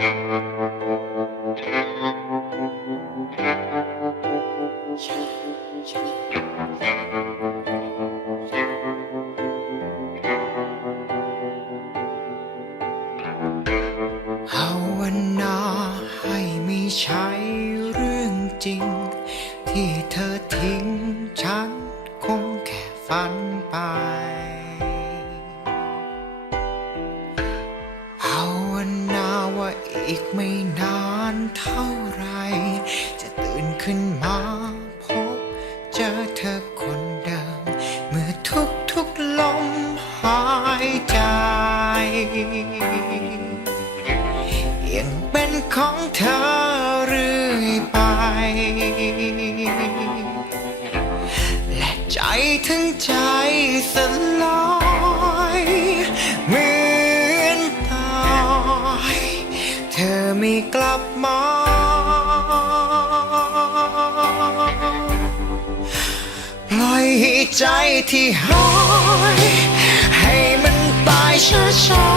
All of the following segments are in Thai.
ภาวนาให้ไม่ใช่เรื่องจริง ที่เธอทิ้งฉันคงแค่ฝันไป อีกไม่นานเท่าไร จะตื่นขึ้นมาพบเจอเธอคนเดิม เมื่อทุกทุกลมหายใจ ยังเป็นของเธอเรื่อยไป และใจถึงใจสลาย ใจที่หายให้มันตายช้า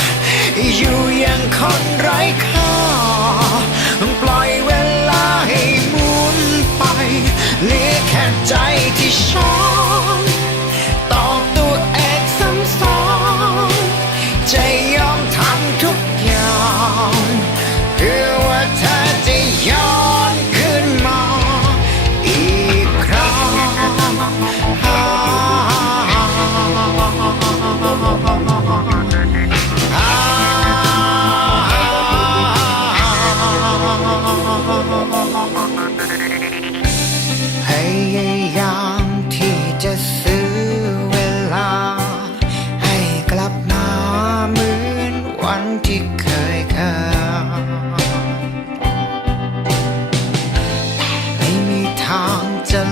ๆอยู่อย่างคนร เคยเคยไม่มีทางจะ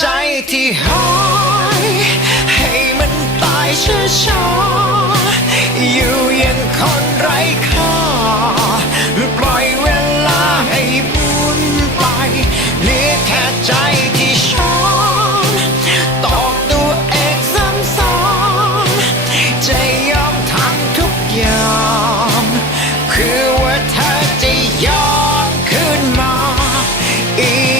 ใจที่หายให้มันตายเชื่อชออยู่อย่างคนไร้ค่าหรือปล่อยเวลาให้มุนไปเหลือแค่ใจที่ชอนตอกตัวเองซ้ำซ้ำจะยอมทำทุกอย่าง คือว่าเธอจะยอมขึ้นมาอีก